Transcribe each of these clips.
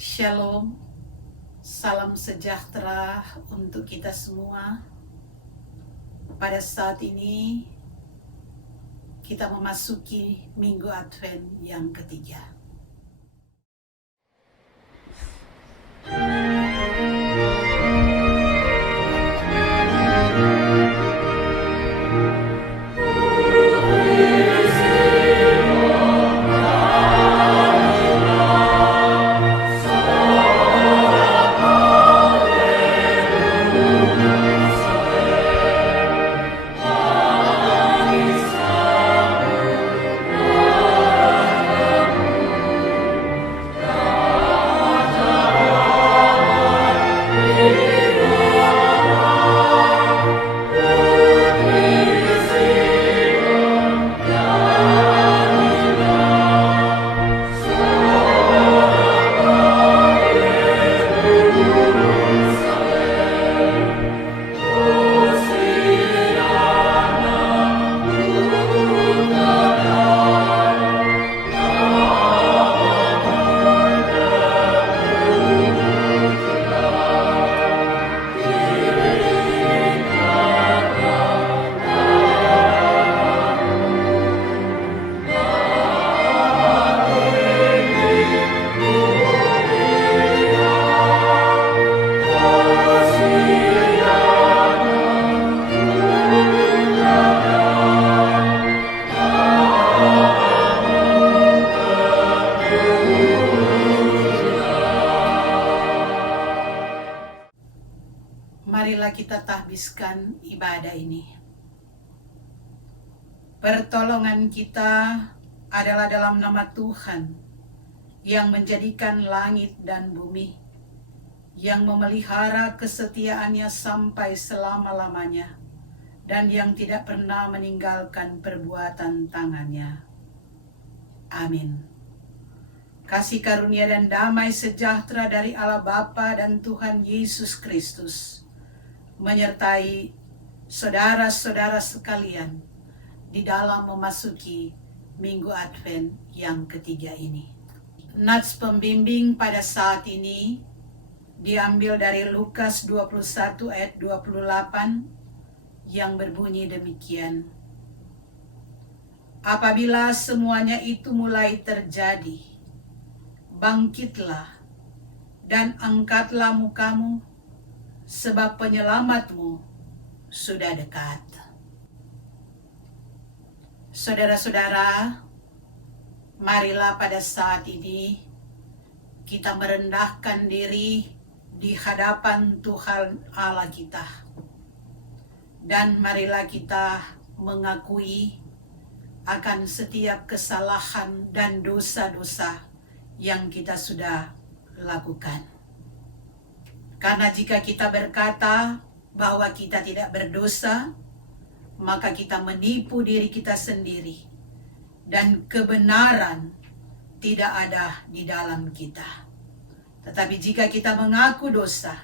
Shalom, salam sejahtera untuk kita semua. Pada saat ini kita memasuki Minggu Advent yang ketiga. Marilah kita tahbiskan ibadah ini. Pertolongan kita adalah dalam nama Tuhan yang menjadikan langit dan bumi, yang memelihara kesetiaannya sampai selama-lamanya, dan yang tidak pernah meninggalkan perbuatan tangannya. Amin. Kasih karunia dan damai sejahtera dari Allah Bapa dan Tuhan Yesus Kristus menyertai saudara-saudara sekalian di dalam memasuki Minggu Advent yang ketiga ini. Nats pembimbing pada saat ini diambil dari Lukas 21 ayat 28 yang berbunyi demikian. Apabila semuanya itu mulai terjadi, bangkitlah dan angkatlah mukamu, sebab penyelamatmu sudah dekat. Saudara-saudara, marilah pada saat ini kita merendahkan diri di hadapan Tuhan Allah kita. Dan marilah kita mengakui akan setiap kesalahan dan dosa-dosa yang kita sudah lakukan. Karena jika kita berkata bahwa kita tidak berdosa, maka kita menipu diri kita sendiri, dan kebenaran tidak ada di dalam kita. Tetapi jika kita mengaku dosa,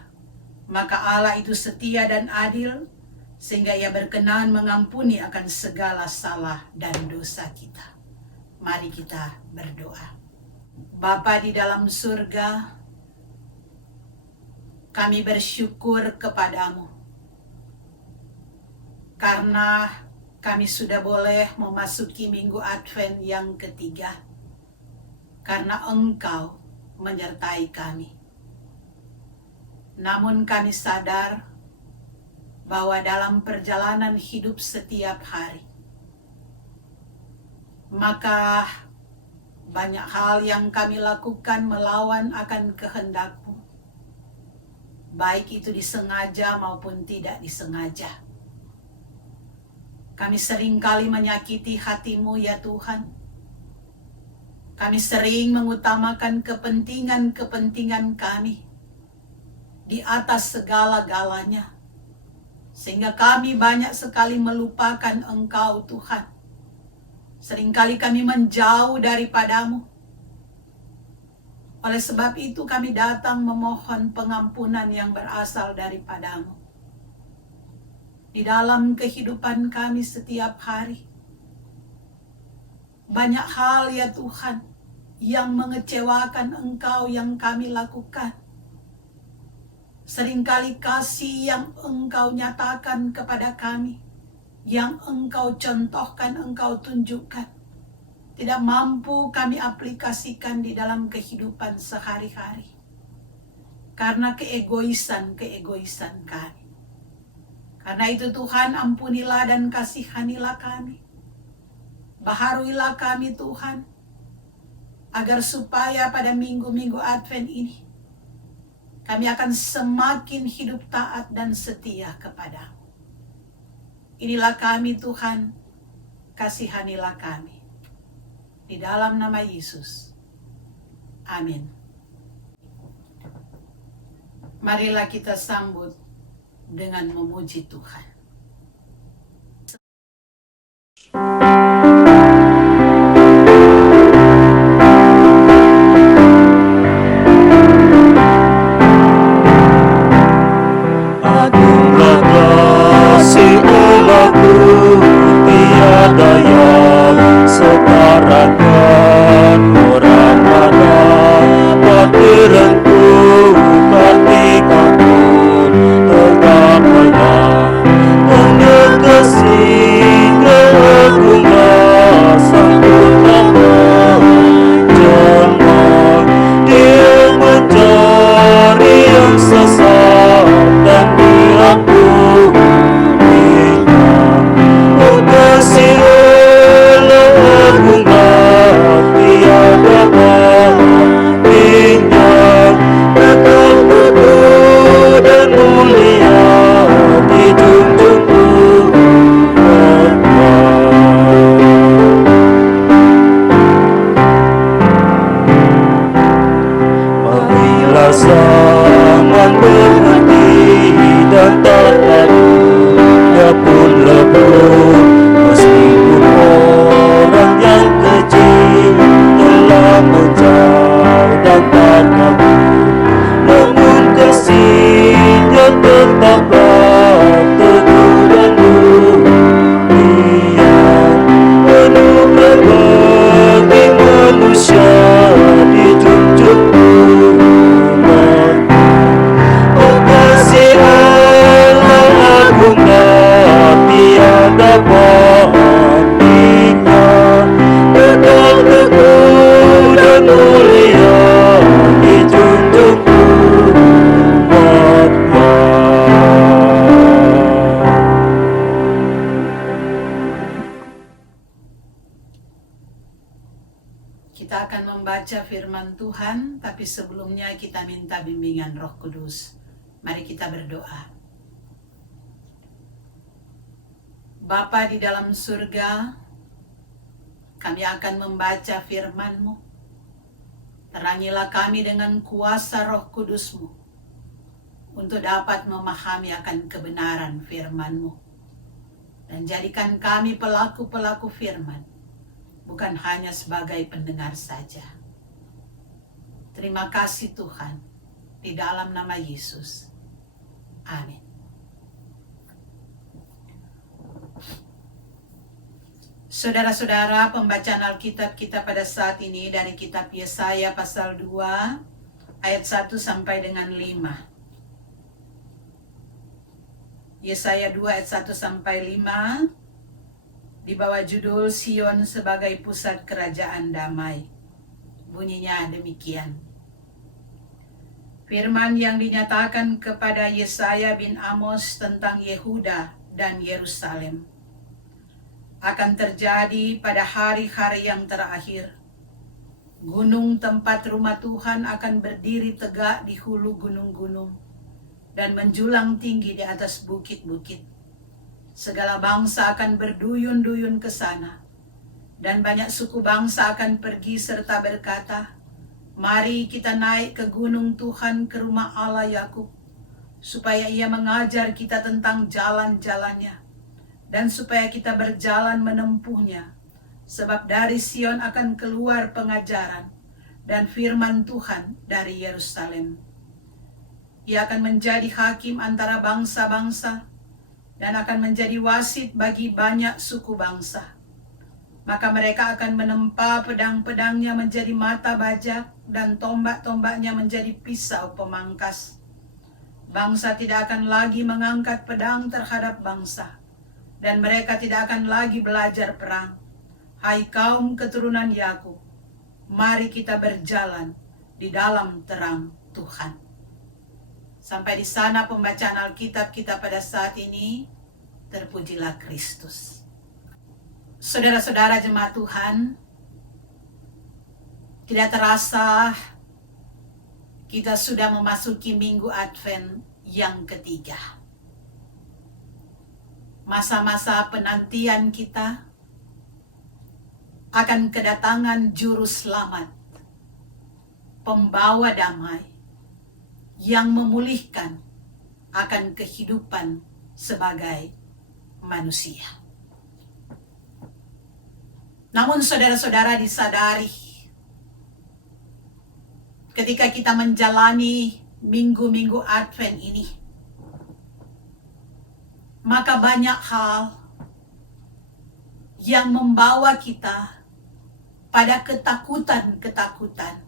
maka Allah itu setia dan adil, sehingga Ia berkenan mengampuni akan segala salah dan dosa kita. Mari kita berdoa. Bapa di dalam surga, kami bersyukur kepadamu karena kami sudah boleh memasuki Minggu Advent yang ketiga, karena Engkau menyertai kami. Namun kami sadar bahwa dalam perjalanan hidup setiap hari, maka banyak hal yang kami lakukan melawan akan kehendak-Mu, baik itu disengaja maupun tidak disengaja. Kami seringkali menyakiti hati-Mu ya Tuhan. Kami sering mengutamakan kepentingan-kepentingan kami di atas segala-galanya, sehingga kami banyak sekali melupakan Engkau Tuhan. Seringkali kami menjauh daripada-Mu. Oleh sebab itu kami datang memohon pengampunan yang berasal daripada-Mu. Di dalam kehidupan kami setiap hari, banyak hal ya Tuhan yang mengecewakan Engkau yang kami lakukan. Seringkali kasih yang Engkau nyatakan kepada kami, yang Engkau contohkan, Engkau tunjukkan, tidak mampu kami aplikasikan di dalam kehidupan sehari-hari. Karena keegoisan kami. Karena itu Tuhan, ampunilah dan kasihanilah kami. Baharuilah kami Tuhan, agar supaya pada minggu-minggu Advent ini, kami akan semakin hidup taat dan setia kepada-Mu. Inilah kami Tuhan, kasihanilah kami. Di dalam nama Yesus. Amin. Marilah kita sambut dengan memuji Tuhan. Agunglah kasih Allahku, tiada yang setarakan. Orang mana dapat direngkukan pun tetap menang. Dengan kasih-Nya agunglah Sang Utama jelma. Dia mencari yang sesat dan diampuninya. Oh kasih Allah agunglah, tiada bandingnya. Kekal teguh dan mulia, dijunjung umatnya. Marilah zaman berhenti dan tak lalunya pun lebur. Meskipun orang yang kecil telah menjauh dan tak kabur, namun kasih-Nya tetaplah teguh dan mulia. Penuh berbagi manusia, dijunjung umatnya. Oh kasih Allah agunglah, tiada bandingnya. Kekal teguh dan mulia, dijunjung umatnya. Kita akan membaca firman Tuhan, tapi sebelumnya kita minta bimbingan Roh Kudus. Mari kita berdoa. Bapa di dalam surga, kami akan membaca firman-Mu. Terangilah kami dengan kuasa Roh Kudus-Mu, untuk dapat memahami akan kebenaran firman-Mu. Dan jadikan kami pelaku-pelaku firman, bukan hanya sebagai pendengar saja. Terima kasih Tuhan, di dalam nama Yesus. Amin. Saudara-saudara, pembacaan Alkitab kita pada saat ini dari kitab Yesaya pasal 2 ayat 1 sampai dengan 5. Yesaya 2 ayat 1 sampai 5 di bawah judul Sion sebagai pusat kerajaan damai. Bunyinya demikian. Firman yang dinyatakan kepada Yesaya bin Amos tentang Yehuda dan Yerusalem akan terjadi pada hari-hari yang terakhir. Gunung tempat rumah Tuhan akan berdiri tegak di hulu gunung-gunung dan menjulang tinggi di atas bukit-bukit. Segala bangsa akan berduyun-duyun ke sana, dan banyak suku bangsa akan pergi serta berkata, "Mari kita naik ke gunung Tuhan, ke rumah Allah Yakub, supaya Ia mengajar kita tentang jalan-jalannya, dan supaya kita berjalan menempuhnya. Sebab dari Sion akan keluar pengajaran dan firman Tuhan dari Yerusalem. Ia akan menjadi hakim antara bangsa-bangsa dan akan menjadi wasit bagi banyak suku bangsa. Maka mereka akan menempa pedang-pedangnya menjadi mata bajak dan tombak-tombaknya menjadi pisau pemangkas. Bangsa tidak akan lagi mengangkat pedang terhadap bangsa, dan mereka tidak akan lagi belajar perang. Hai kaum keturunan Yakub, mari kita berjalan di dalam terang Tuhan. Sampai di sana pembacaan Alkitab kita pada saat ini. Terpujilah Kristus. Saudara-saudara jemaat Tuhan, tidak terasa kita sudah memasuki minggu Advent yang ketiga. Masa-masa penantian kita akan kedatangan Juru Selamat, pembawa damai, yang memulihkan akan kehidupan sebagai manusia. Namun saudara-saudara disadari, ketika kita menjalani minggu-minggu Advent ini, maka banyak hal yang membawa kita pada ketakutan-ketakutan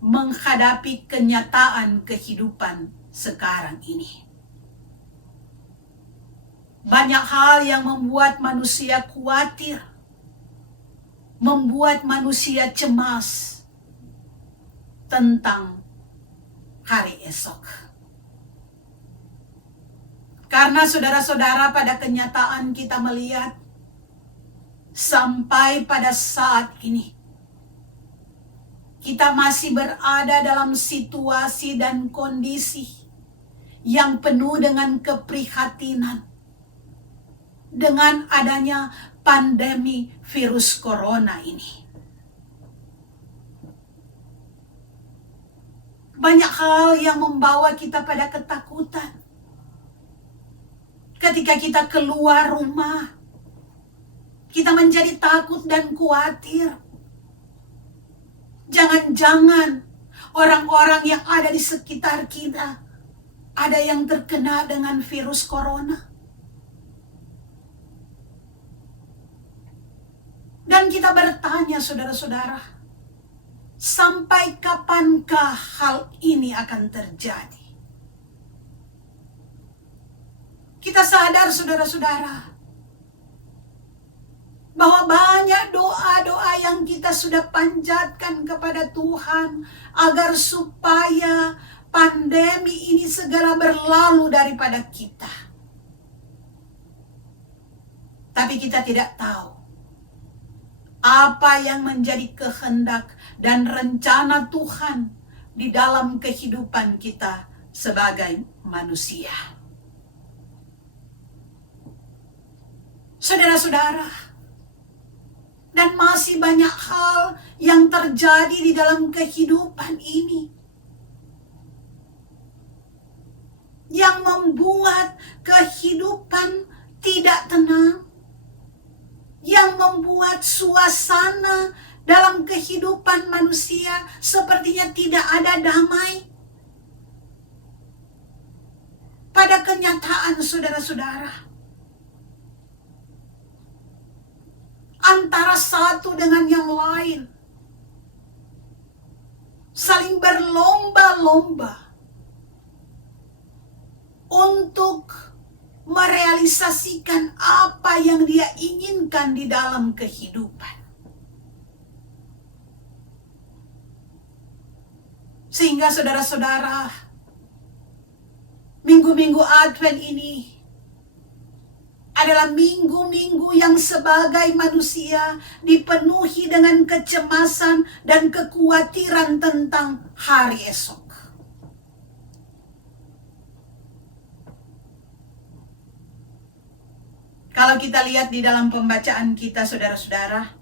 menghadapi kenyataan kehidupan sekarang ini. Banyak hal yang membuat manusia khawatir, membuat manusia cemas tentang hari esok. Karena saudara-saudara, pada kenyataan kita melihat sampai pada saat ini kita masih berada dalam situasi dan kondisi yang penuh dengan keprihatinan dengan adanya pandemi virus corona ini. Banyak hal yang membawa kita pada ketakutan. Ketika kita keluar rumah, kita menjadi takut dan khawatir. Jangan-jangan orang-orang yang ada di sekitar kita ada yang terkena dengan virus corona. Dan kita bertanya, saudara-saudara, sampai kapankah hal ini akan terjadi? Kita sadar, saudara-saudara, bahwa banyak doa-doa yang kita sudah panjatkan kepada Tuhan agar supaya pandemi ini segera berlalu daripada kita. Tapi kita tidak tahu apa yang menjadi kehendak dan rencana Tuhan di dalam kehidupan kita sebagai manusia. Saudara-saudara, dan masih banyak hal yang terjadi di dalam kehidupan ini yang membuat kehidupan tidak tenang, yang membuat suasana dalam kehidupan manusia sepertinya tidak ada damai. Pada kenyataan, saudara-saudara, antara satu dengan yang lain saling berlomba-lomba untuk merealisasikan apa yang dia inginkan di dalam kehidupan. Sehingga saudara-saudara, minggu-minggu Advent ini adalah minggu-minggu yang sebagai manusia dipenuhi dengan kecemasan dan kekhawatiran tentang hari esok. Kalau kita lihat di dalam pembacaan kita, saudara-saudara,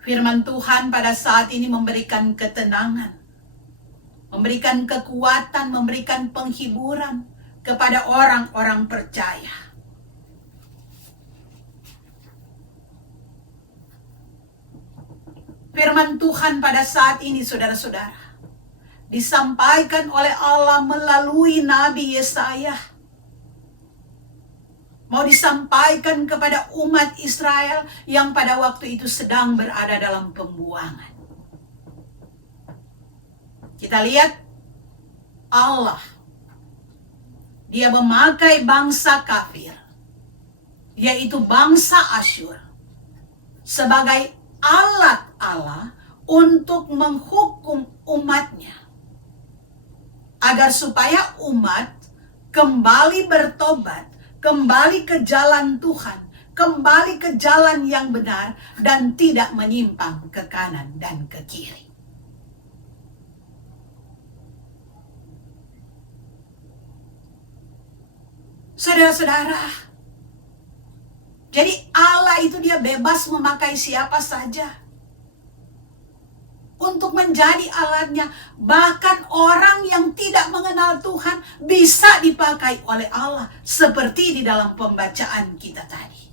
firman Tuhan pada saat ini memberikan ketenangan, memberikan kekuatan, memberikan penghiburan kepada orang-orang percaya. Firman Tuhan pada saat ini, saudara-saudara, disampaikan oleh Allah melalui Nabi Yesaya. mau disampaikan kepada umat Israel yang pada waktu itu sedang berada dalam pembuangan. Kita lihat Allah, dia memakai bangsa kafir, yaitu bangsa Asyur, sebagai alat Allah untuk menghukum umatnya, agar supaya umat kembali bertobat, kembali ke jalan Tuhan, kembali ke jalan yang benar, dan tidak menyimpang ke kanan dan ke kiri. Saudara-saudara, jadi Allah itu dia bebas memakai siapa saja untuk menjadi alatnya. Bahkan orang yang tidak mengenal Tuhan bisa dipakai oleh Allah, seperti di dalam pembacaan kita tadi.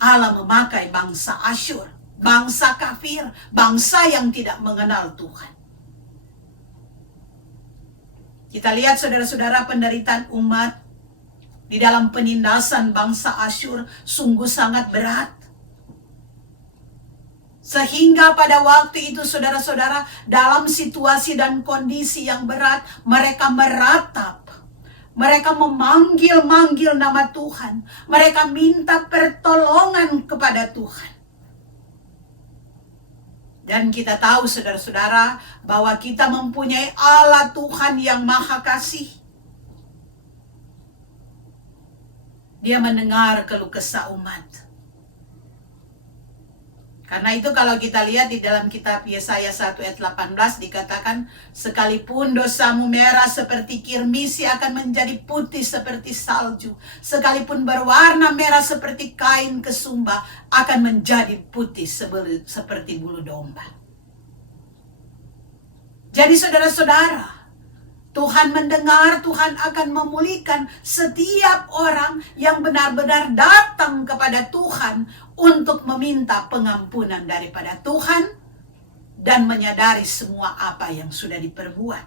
Allah memakai bangsa Asyur, bangsa kafir, bangsa yang tidak mengenal Tuhan. Kita lihat saudara-saudara, penderitaan umat di dalam penindasan bangsa Asyur sungguh sangat berat. Sehingga pada waktu itu saudara-saudara, dalam situasi dan kondisi yang berat, mereka meratap. Mereka memanggil-manggil nama Tuhan. Mereka minta pertolongan kepada Tuhan. Dan kita tahu saudara-saudara, bahwa kita mempunyai Allah Tuhan yang Maha Kasih. Dia mendengar keluh kesah umat. Karena itu kalau kita lihat di dalam kitab Yesaya 1 ayat 18 dikatakan, sekalipun dosamu merah seperti kirmisi akan menjadi putih seperti salju. Sekalipun berwarna merah seperti kain kesumba akan menjadi putih seperti bulu domba. Jadi saudara-saudara, Tuhan mendengar, Tuhan akan memulihkan setiap orang yang benar-benar datang kepada Tuhan untuk meminta pengampunan daripada Tuhan dan menyadari semua apa yang sudah diperbuat.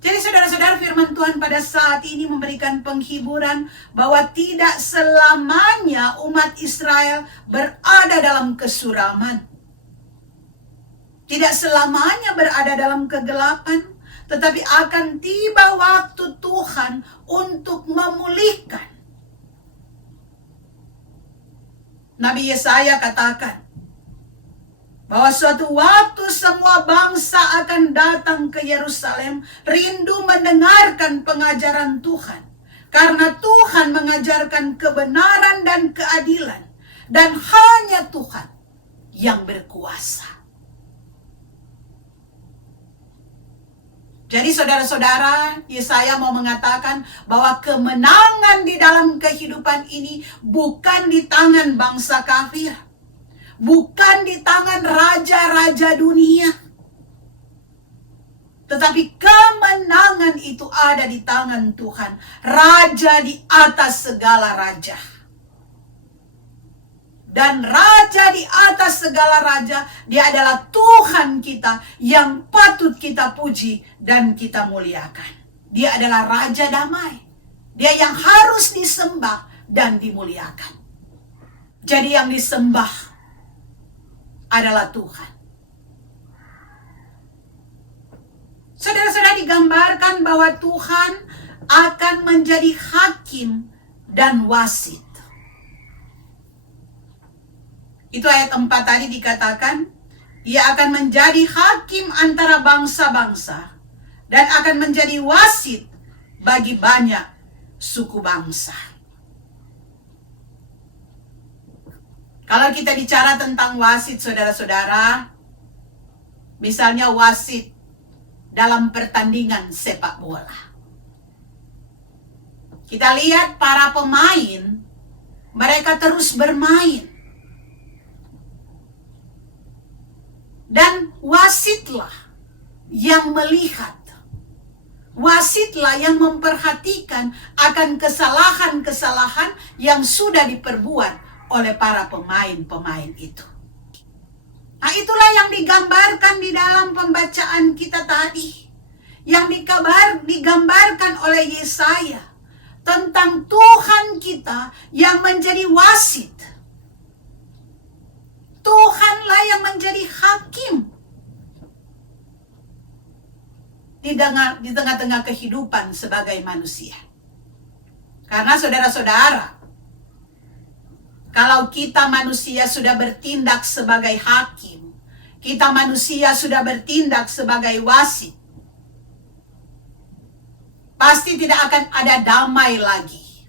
Jadi saudara-saudara, firman Tuhan pada saat ini memberikan penghiburan bahwa tidak selamanya umat Israel berada dalam kesuraman. Tidak selamanya berada dalam kegelapan, tetapi akan tiba waktu Tuhan untuk memulihkan. Nabi Yesaya katakan bahwa suatu waktu semua bangsa akan datang ke Yerusalem, rindu mendengarkan pengajaran Tuhan. Karena Tuhan mengajarkan kebenaran dan keadilan, dan hanya Tuhan yang berkuasa. Jadi saudara-saudara, Yesaya mau mengatakan bahwa kemenangan di dalam kehidupan ini bukan di tangan bangsa kafir. Bukan di tangan raja-raja dunia. Tetapi kemenangan itu ada di tangan Tuhan. Raja di atas segala raja. Dan raja di atas segala raja, dia adalah Tuhan kita yang patut kita puji dan kita muliakan. Dia adalah raja damai. Dia yang harus disembah dan dimuliakan. Jadi yang disembah adalah Tuhan. Saudara-saudara, digambarkan bahwa Tuhan akan menjadi hakim dan wasit. Itu ayat 4 tadi dikatakan, ia akan menjadi hakim antara bangsa-bangsa dan akan menjadi wasit bagi banyak suku bangsa. Kalau kita bicara tentang wasit, saudara-saudara, misalnya wasit dalam pertandingan sepak bola. Kita lihat para pemain, mereka terus bermain. Dan wasitlah yang melihat. Wasitlah yang memperhatikan akan kesalahan-kesalahan yang sudah diperbuat oleh para pemain-pemain itu. Nah, itulah yang digambarkan di dalam pembacaan kita tadi. yang digambarkan oleh Yesaya tentang Tuhan kita yang menjadi wasit. Tuhanlah yang menjadi hakim di tengah-tengah kehidupan sebagai manusia. Karena saudara-saudara, kalau kita manusia sudah bertindak sebagai hakim, kita manusia sudah bertindak sebagai wasit, pasti tidak akan ada damai lagi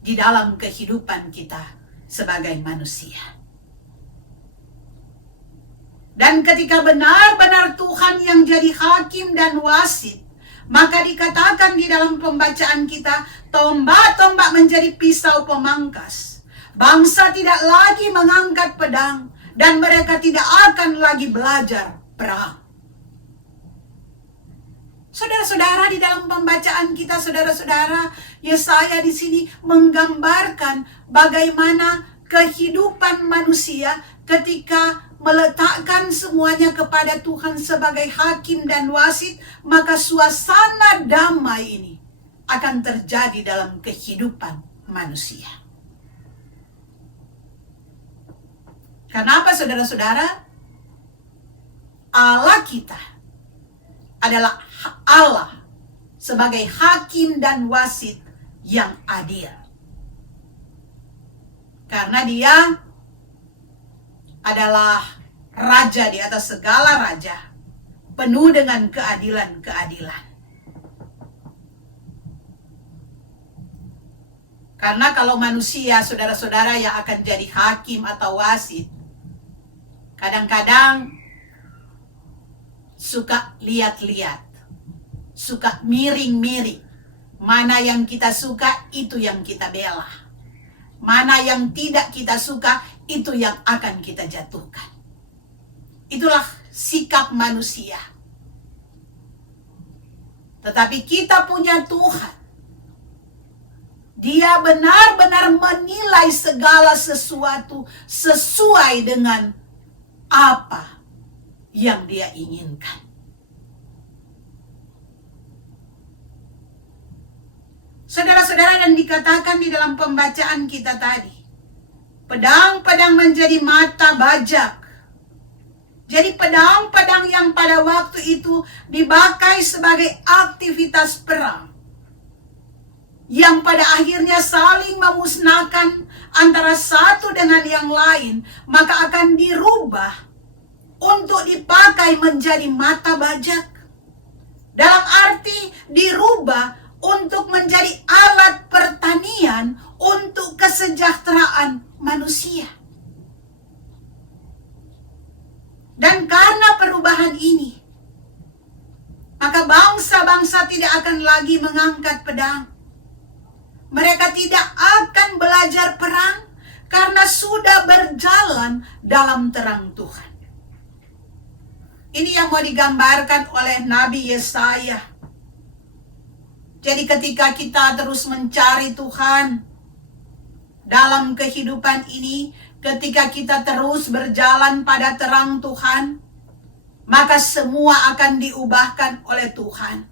di dalam kehidupan kita sebagai manusia. Dan ketika benar-benar Tuhan yang jadi hakim dan wasit, maka dikatakan di dalam pembacaan kita, tombak-tombak menjadi pisau pemangkas. Bangsa tidak lagi mengangkat pedang, dan mereka tidak akan lagi belajar perang. Saudara-saudara, di dalam pembacaan kita, saudara-saudara, Yesaya di sini menggambarkan bagaimana kehidupan manusia ketika meletakkan semuanya kepada Tuhan sebagai hakim dan wasit, maka suasana damai ini akan terjadi dalam kehidupan manusia. Kenapa saudara-saudara? Allah kita adalah Allah sebagai hakim dan wasit yang adil. Karena Dia adalah raja di atas segala raja, penuh dengan keadilan-keadilan. Karena kalau manusia, saudara-saudara, yang akan jadi hakim atau wasit, kadang-kadang suka lihat-lihat, suka miring-miring. Mana yang kita suka, itu yang kita bela. Mana yang tidak kita suka, itu yang akan kita jatuhkan. Itulah sikap manusia. Tetapi kita punya Tuhan. Dia benar-benar menilai segala sesuatu sesuai dengan apa yang Dia inginkan. Saudara-saudara, dan dikatakan di dalam pembacaan kita tadi, pedang-pedang menjadi mata bajak. Jadi pedang-pedang yang pada waktu itu dipakai sebagai aktivitas perang, yang pada akhirnya saling memusnahkan antara satu dengan yang lain, maka akan dirubah untuk dipakai menjadi mata bajak. Dalam arti dirubah untuk menjadi alat pertanian untuk kesejahteraan manusia. Dan karena perubahan ini, maka bangsa-bangsa tidak akan lagi mengangkat pedang. Mereka tidak akan belajar perang karena sudah berjalan dalam terang Tuhan. Ini yang mau digambarkan oleh Nabi Yesaya. Jadi ketika kita terus mencari Tuhan dalam kehidupan ini, ketika kita terus berjalan pada terang Tuhan, maka semua akan diubahkan oleh Tuhan.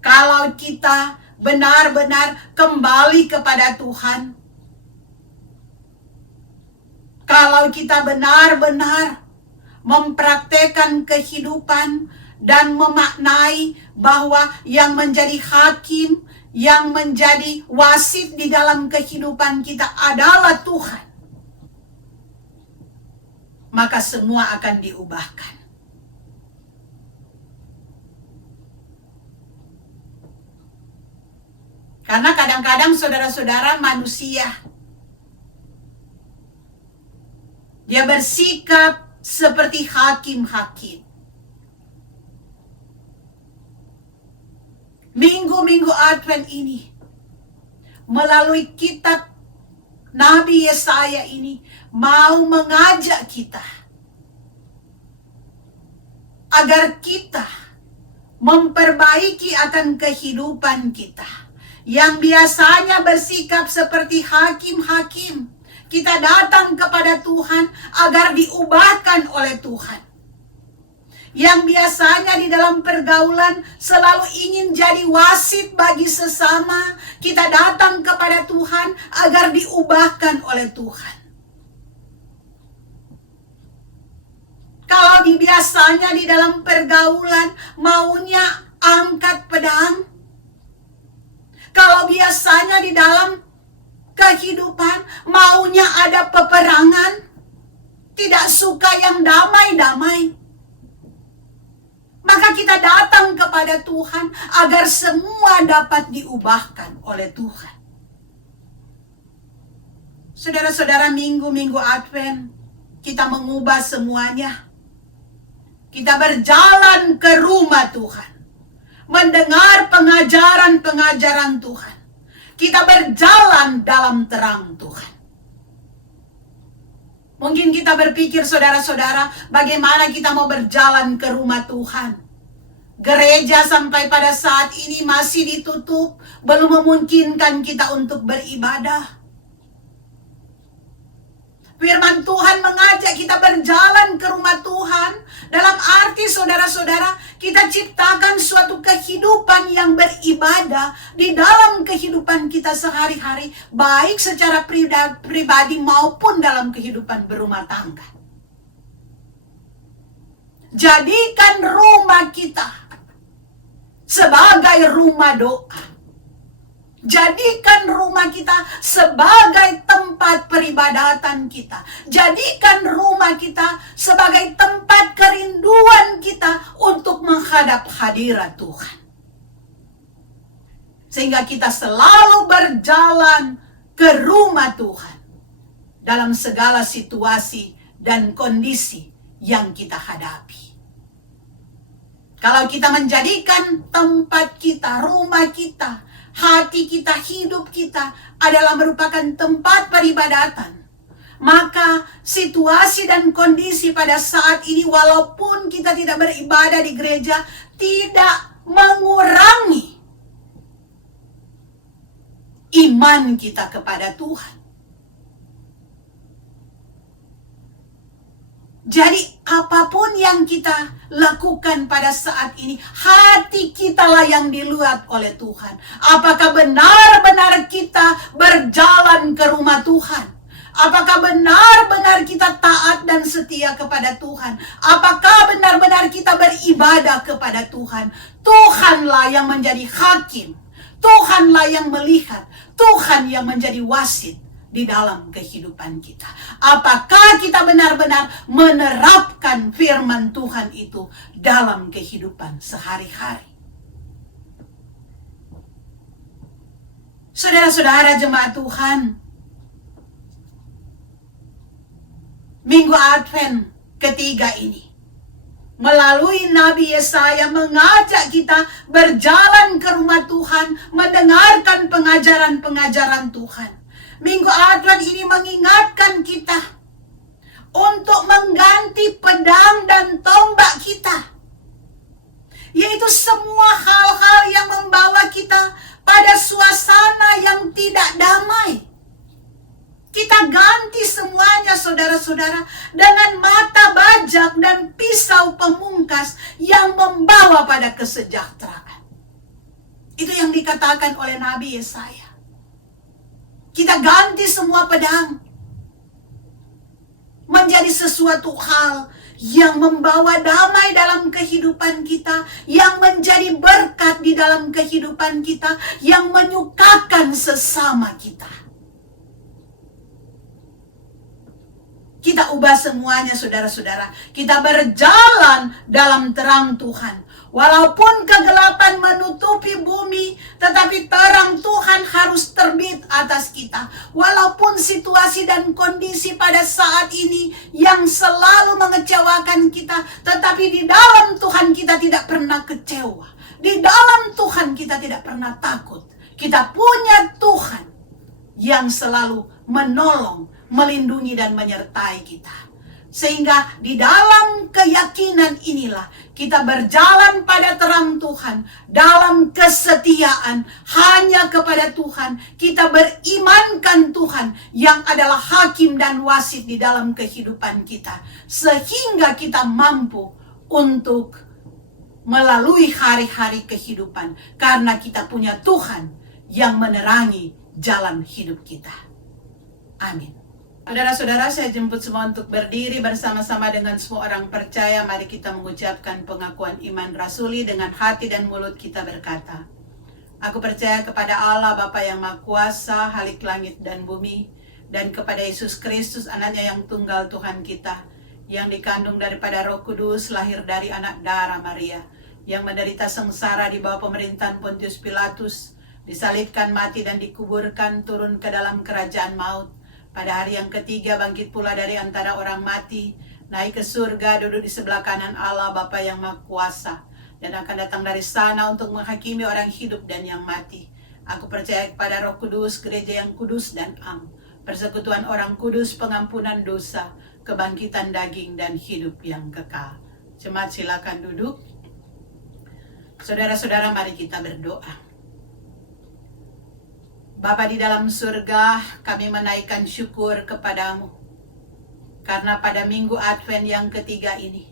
Kalau kita benar-benar kembali kepada Tuhan, kalau kita benar-benar mempraktekkan kehidupan dan memaknai bahwa yang menjadi hakim, yang menjadi wasit di dalam kehidupan kita adalah Tuhan, maka semua akan diubahkan. Karena kadang-kadang saudara-saudara, manusia dia bersikap seperti hakim-hakim. Minggu-minggu Advent ini, melalui kitab Nabi Yesaya ini, mau mengajak kita agar kita memperbaiki akan kehidupan kita. Yang biasanya bersikap seperti hakim-hakim, kita datang kepada Tuhan agar diubahkan oleh Tuhan. yang biasanya di dalam pergaulan selalu ingin jadi wasit bagi sesama, kita datang kepada Tuhan agar diubahkan oleh Tuhan. Kalau biasanya di dalam pergaulan maunya angkat pedang, kalau biasanya di dalam kehidupan maunya ada peperangan, tidak suka yang damai-damai, maka kita datang kepada Tuhan agar semua dapat diubahkan oleh Tuhan. Saudara-saudara, minggu-minggu Advent kita mengubah semuanya. Kita berjalan ke rumah Tuhan, mendengar pengajaran-pengajaran Tuhan. Kita berjalan dalam terang Tuhan. Mungkin kita berpikir, saudara-saudara, bagaimana kita mau berjalan ke rumah Tuhan? Gereja sampai pada saat ini masih ditutup, belum memungkinkan kita untuk beribadah. Firman Tuhan mengajak kita berjalan ke rumah Tuhan. Dalam arti, saudara-saudara, kita ciptakan suatu kehidupan yang beribadah di dalam kehidupan kita sehari-hari, baik secara pribadi maupun dalam kehidupan berumah tangga. Jadikan rumah kita sebagai rumah doa. Jadikan rumah kita sebagai tempat peribadatan kita. Jadikan rumah kita sebagai tempat kerinduan kita untuk menghadap hadirat Tuhan. Sehingga kita selalu berjalan ke rumah Tuhan dalam segala situasi dan kondisi yang kita hadapi. Kalau kita menjadikan tempat kita, rumah kita, hati kita, hidup kita adalah merupakan tempat peribadatan, maka situasi dan kondisi pada saat ini, walaupun kita tidak beribadah di gereja, tidak mengurangi iman kita kepada Tuhan. Jadi apapun yang kita lakukan pada saat ini, hati kita lah yang dilihat oleh Tuhan. Apakah benar-benar kita berjalan ke rumah Tuhan? Apakah benar-benar kita taat dan setia kepada Tuhan? Apakah benar-benar kita beribadah kepada Tuhan? Tuhanlah yang menjadi hakim. Tuhanlah yang melihat. Tuhan yang menjadi wasit di dalam kehidupan kita. Apakah kita benar-benar menerapkan firman Tuhan itu dalam kehidupan sehari-hari? Saudara-saudara jemaat Tuhan, Minggu Advent ketiga ini, melalui Nabi Yesaya mengajak kita berjalan ke rumah Tuhan, mendengarkan pengajaran-pengajaran Tuhan. Minggu Advent ini mengingatkan kita untuk mengganti pedang dan tombak kita, yaitu semua hal-hal yang membawa kita pada suasana yang tidak damai. Kita ganti semuanya, saudara-saudara, dengan mata bajak dan pisau pemungkas yang membawa pada kesejahteraan. Itu yang dikatakan oleh Nabi Yesaya. Kita ganti semua pedang menjadi sesuatu hal yang membawa damai dalam kehidupan kita, yang menjadi berkat di dalam kehidupan kita, yang menyukakan sesama kita. Kita ubah semuanya, saudara-saudara. Kita berjalan dalam terang Tuhan. Walaupun kegelapan menutupi bumi, tetapi terang Tuhan harus terbit atas kita. Walaupun situasi dan kondisi pada saat ini yang selalu mengecewakan kita, tetapi di dalam Tuhan kita tidak pernah kecewa. Di dalam Tuhan kita tidak pernah takut. Kita punya Tuhan yang selalu menolong, melindungi dan menyertai kita. Sehingga di dalam keyakinan inilah kita berjalan pada terang Tuhan, dalam kesetiaan hanya kepada Tuhan. Kita berimankan Tuhan yang adalah hakim dan wasit di dalam kehidupan kita, sehingga kita mampu untuk melalui hari-hari kehidupan, karena kita punya Tuhan yang menerangi jalan hidup kita. Amin. Saudara-saudara, saya jemput semua untuk berdiri bersama-sama dengan semua orang percaya. Mari kita mengucapkan pengakuan iman rasuli dengan hati dan mulut kita berkata, aku percaya kepada Allah Bapa yang Maha Kuasa, Halik langit dan bumi, dan kepada Yesus Kristus, anaknya yang tunggal Tuhan kita, yang dikandung daripada Roh Kudus, lahir dari anak darah Maria, yang menderita sengsara di bawah pemerintahan Pontius Pilatus, disalibkan, mati dan dikuburkan, turun ke dalam kerajaan maut. Pada hari yang ketiga bangkit pula dari antara orang mati, naik ke surga, duduk di sebelah kanan Allah Bapa yang Maha Kuasa, dan akan datang dari sana untuk menghakimi orang hidup dan yang mati. Aku percaya kepada Roh Kudus, gereja yang kudus dan am, persekutuan orang kudus, pengampunan dosa, kebangkitan daging dan hidup yang kekal. Jemaat silakan duduk. Saudara-saudara, mari kita berdoa. Bapa di dalam surga, kami menaikkan syukur kepadamu, karena pada minggu Advent yang ketiga ini,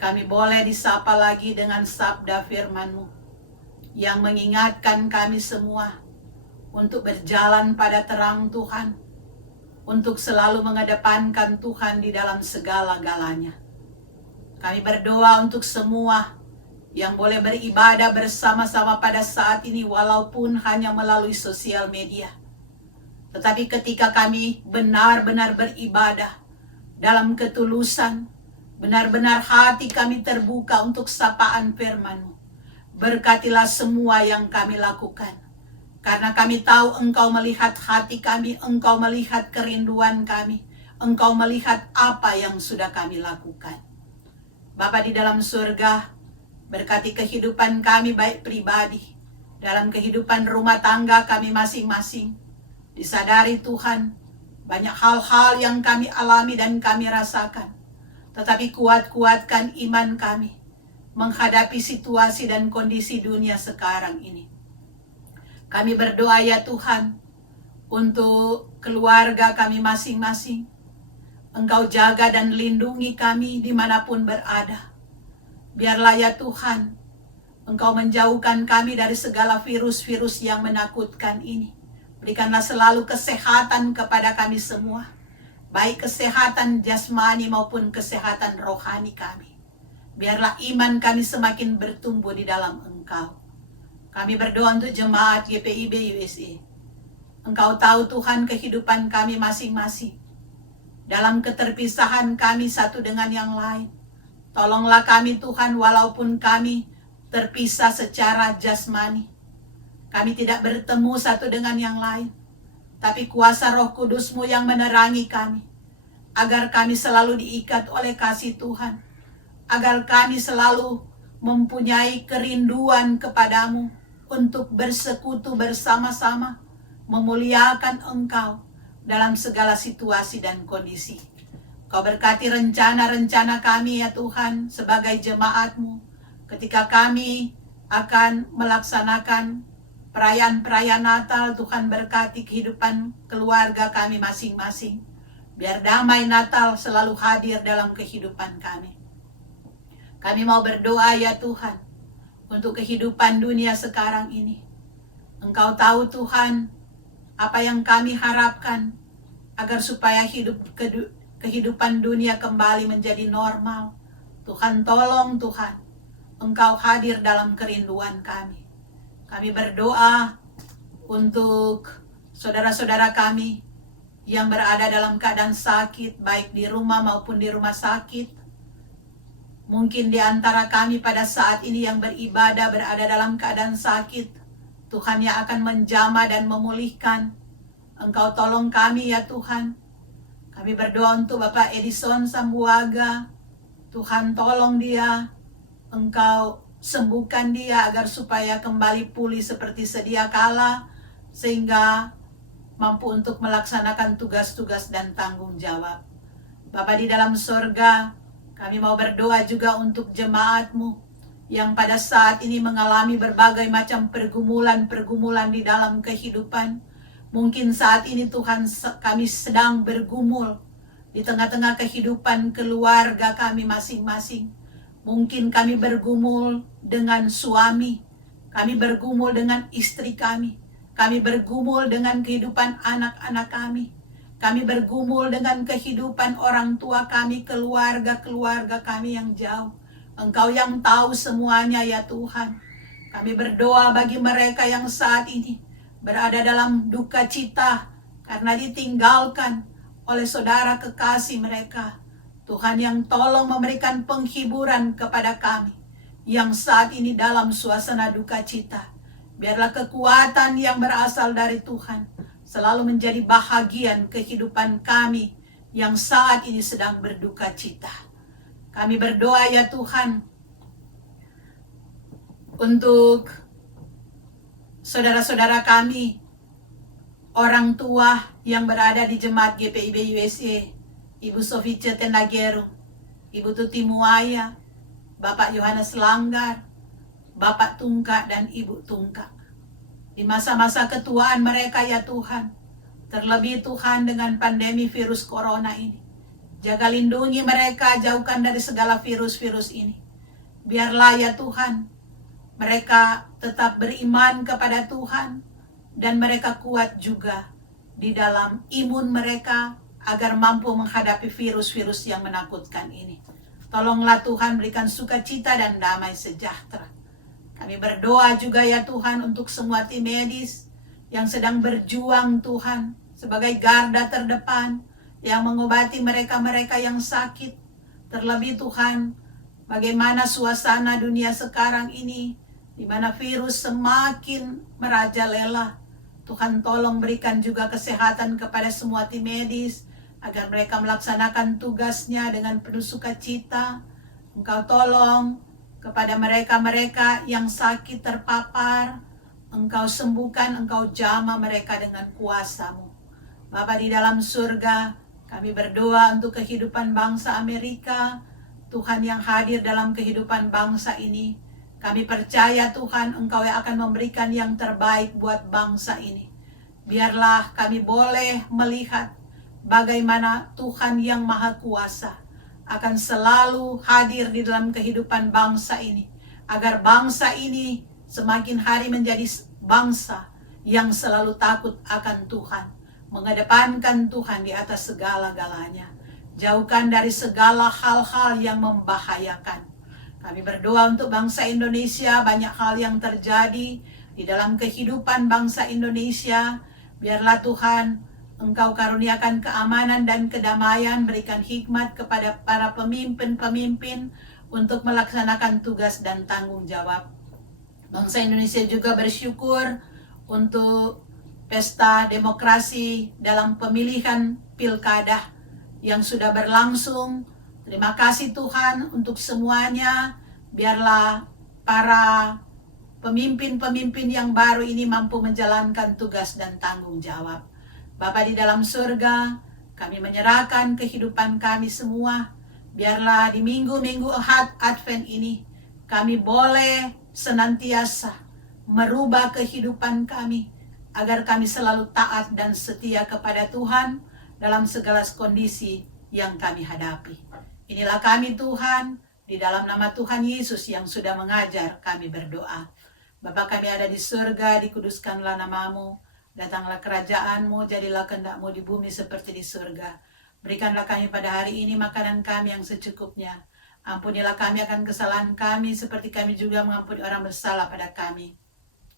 kami boleh disapa lagi dengan sabda firman-Mu, yang mengingatkan kami semua untuk berjalan pada terang Tuhan, untuk selalu mengedepankan Tuhan di dalam segala-galanya. Kami berdoa untuk semua yang boleh beribadah bersama-sama pada saat ini, walaupun hanya melalui sosial media. Tetapi ketika kami benar-benar beribadah dalam ketulusan, benar-benar hati kami terbuka untuk sapaan firman-Mu, berkatilah semua yang kami lakukan. Karena kami tahu Engkau melihat hati kami, Engkau melihat kerinduan kami, Engkau melihat apa yang sudah kami lakukan. Bapa di dalam surga, berkati kehidupan kami baik pribadi, dalam kehidupan rumah tangga kami masing-masing. Disadari Tuhan, banyak hal-hal yang kami alami dan kami rasakan. Tetapi kuatkan iman kami menghadapi situasi dan kondisi dunia sekarang ini. Kami berdoa ya Tuhan, untuk keluarga kami masing-masing. Engkau jaga dan lindungi kami dimanapun berada. Biarlah ya Tuhan, Engkau menjauhkan kami dari segala virus-virus yang menakutkan ini. Berikanlah selalu kesehatan kepada kami semua, baik kesehatan jasmani maupun kesehatan rohani kami. Biarlah iman kami semakin bertumbuh di dalam Engkau. Kami berdoa untuk jemaat GPIB USA. Engkau tahu Tuhan kehidupan kami masing-masing. Dalam keterpisahan kami satu dengan yang lain, tolonglah kami Tuhan, walaupun kami terpisah secara jasmani. Kami tidak bertemu satu dengan yang lain. Tapi kuasa Roh Kudus-Mu yang menerangi kami. Agar kami selalu diikat oleh kasih Tuhan. Agar kami selalu mempunyai kerinduan kepadamu. Untuk bersekutu bersama-sama. Memuliakan Engkau dalam segala situasi dan kondisi. Kau berkati rencana-rencana kami ya Tuhan sebagai jemaat-Mu. Ketika kami akan melaksanakan perayaan-perayaan Natal, Tuhan berkati kehidupan keluarga kami masing-masing. Biar damai Natal selalu hadir dalam kehidupan kami. Kami mau berdoa ya Tuhan, untuk kehidupan dunia sekarang ini. Engkau tahu Tuhan, apa yang kami harapkan, agar supaya kehidupan dunia kembali menjadi normal. Tuhan tolong Tuhan, Engkau hadir dalam kerinduan kami. Kami berdoa untuk saudara-saudara kami yang berada dalam keadaan sakit, baik di rumah maupun di rumah sakit. Mungkin di antara kami pada saat ini yang beribadah berada dalam keadaan sakit. Tuhan yang akan menjamah dan memulihkan. Engkau tolong kami ya Tuhan. Kami berdoa untuk Bapak Edison Sambuaga. Tuhan tolong dia. Engkau sembuhkan dia agar supaya kembali pulih seperti sedia kala. Sehingga mampu untuk melaksanakan tugas-tugas dan tanggung jawab. Bapa di dalam surga, kami mau berdoa juga untuk jemaat-Mu yang pada saat ini mengalami berbagai macam pergumulan-pergumulan di dalam kehidupan. Mungkin saat ini Tuhan kami sedang bergumul di tengah-tengah kehidupan keluarga kami masing-masing. Mungkin kami bergumul dengan suami, kami bergumul dengan istri kami bergumul dengan kehidupan anak-anak kami bergumul dengan kehidupan orang tua kami, keluarga-keluarga kami yang jauh. Engkau yang tahu semuanya ya Tuhan. Kami berdoa bagi mereka yang saat ini berada dalam duka cita karena ditinggalkan oleh saudara kekasih mereka. Tuhan yang tolong memberikan penghiburan kepada kami yang saat ini dalam suasana duka cita. Biarlah kekuatan yang berasal dari Tuhan selalu menjadi bahagian kehidupan kami yang saat ini sedang berduka cita. Kami berdoa ya Tuhan untuk saudara-saudara kami, orang tua yang berada di jemaat GPIB USA, Ibu Sofice Tendageru, Ibu Tuti Muaya, Bapak Yohanes Langgar, Bapak Tungka dan Ibu Tungka. Di masa-masa ketuaan mereka ya Tuhan, terlebih Tuhan dengan pandemi virus corona ini. Jaga lindungi mereka, jauhkan dari segala virus-virus ini. Biarlah ya Tuhan, mereka tetap beriman kepada Tuhan dan mereka kuat juga di dalam imun mereka agar mampu menghadapi virus-virus yang menakutkan ini. Tolonglah Tuhan berikan sukacita dan damai sejahtera. Kami berdoa juga ya Tuhan untuk semua tim medis yang sedang berjuang Tuhan sebagai garda terdepan yang mengobati mereka-mereka yang sakit. Terlebih Tuhan, bagaimana suasana dunia sekarang ini di mana virus semakin merajalela. Tuhan tolong berikan juga kesehatan kepada semua tim medis agar mereka melaksanakan tugasnya dengan penuh sukacita. Engkau tolong kepada mereka-mereka yang sakit terpapar, Engkau sembuhkan, Engkau jamah mereka dengan kuasa-Mu. Bapa di dalam surga, kami berdoa untuk kehidupan bangsa Amerika, Tuhan yang hadir dalam kehidupan bangsa ini. Kami percaya Tuhan, Engkau yang akan memberikan yang terbaik buat bangsa ini. Biarlah kami boleh melihat bagaimana Tuhan yang Maha Kuasa akan selalu hadir di dalam kehidupan bangsa ini. Agar bangsa ini semakin hari menjadi bangsa yang selalu takut akan Tuhan. Mengedepankan Tuhan di atas segala-galanya. Jauhkan dari segala hal-hal yang membahayakan. Kami berdoa untuk bangsa Indonesia, banyak hal yang terjadi di dalam kehidupan bangsa Indonesia. Biarlah Tuhan, Engkau karuniakan keamanan dan kedamaian, berikan hikmat kepada para pemimpin-pemimpin untuk melaksanakan tugas dan tanggung jawab. Bangsa Indonesia juga bersyukur untuk pesta demokrasi dalam pemilihan pilkada yang sudah berlangsung. Terima kasih Tuhan untuk semuanya. Biarlah para pemimpin-pemimpin yang baru ini mampu menjalankan tugas dan tanggung jawab. Bapa di dalam surga, kami menyerahkan kehidupan kami semua. Biarlah di minggu-minggu Ahad Advent ini, kami boleh senantiasa merubah kehidupan kami, agar kami selalu taat dan setia kepada Tuhan dalam segala kondisi yang kami hadapi. Inilah kami Tuhan, di dalam nama Tuhan Yesus yang sudah mengajar kami berdoa. Bapa kami ada di surga, dikuduskanlah nama-Mu. Datanglah kerajaan-Mu, jadilah kehendak-Mu di bumi seperti di surga. Berikanlah kami pada hari ini makanan kami yang secukupnya. Ampunilah kami akan kesalahan kami, seperti kami juga mengampuni orang bersalah pada kami.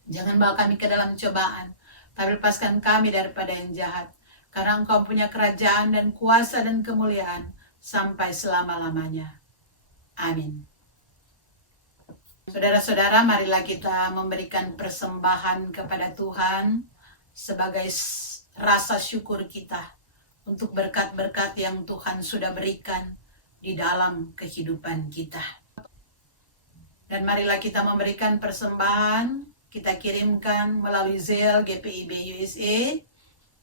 Jangan bawa kami ke dalam cobaan, tapi lepaskan kami daripada yang jahat. Karena Engkau punya kerajaan dan kuasa dan kemuliaan sampai selama-lamanya. Amin. Saudara-saudara, marilah kita memberikan persembahan kepada Tuhan sebagai rasa syukur kita untuk berkat-berkat yang Tuhan sudah berikan di dalam kehidupan kita. Dan marilah kita memberikan persembahan, kita kirimkan melalui Zelle GPIB USA,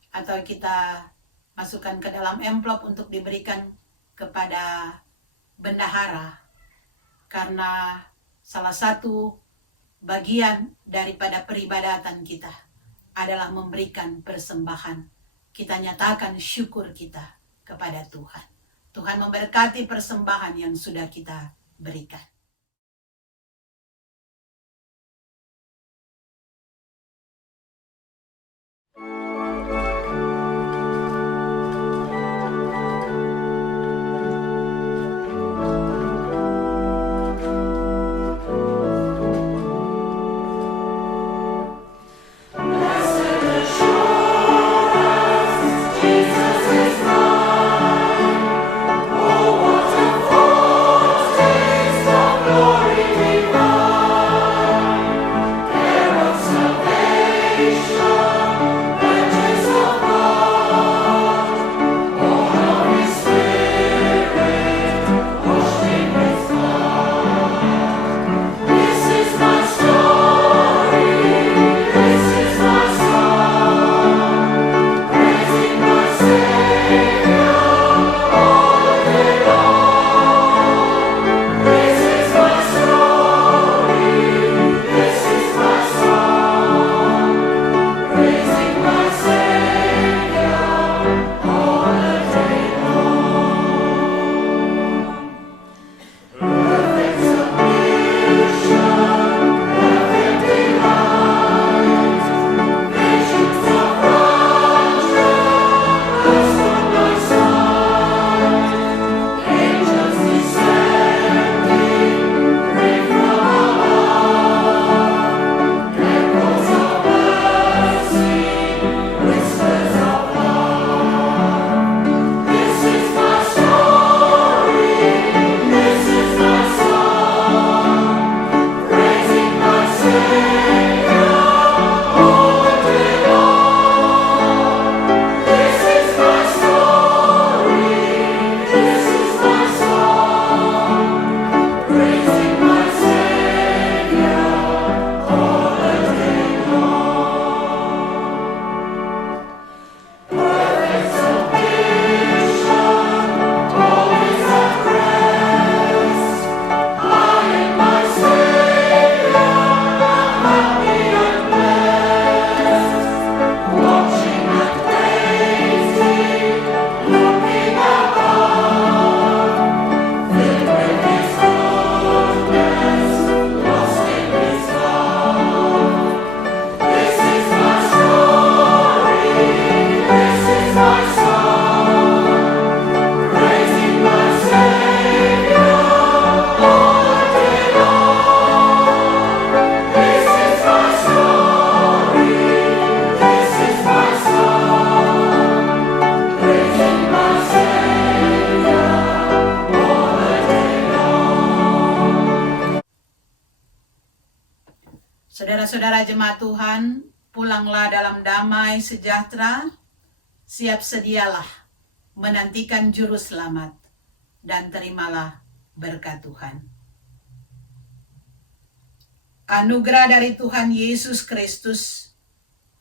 atau kita masukkan ke dalam amplop untuk diberikan kepada bendahara. Karena salah satu bagian daripada peribadatan kita adalah memberikan persembahan. Kita nyatakan syukur kita kepada Tuhan. Tuhan memberkati persembahan yang sudah kita berikan. Saudara-saudara jemaat Tuhan, pulanglah dalam damai sejahtera, siap sedialah menantikan juru selamat, dan terimalah berkat Tuhan. Anugerah dari Tuhan Yesus Kristus,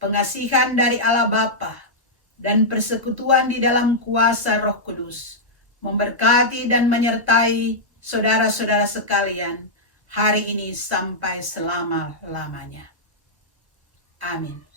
pengasihan dari Allah Bapa, dan persekutuan di dalam kuasa Roh Kudus, memberkati dan menyertai saudara-saudara sekalian, hari ini sampai selama-lamanya. Amin.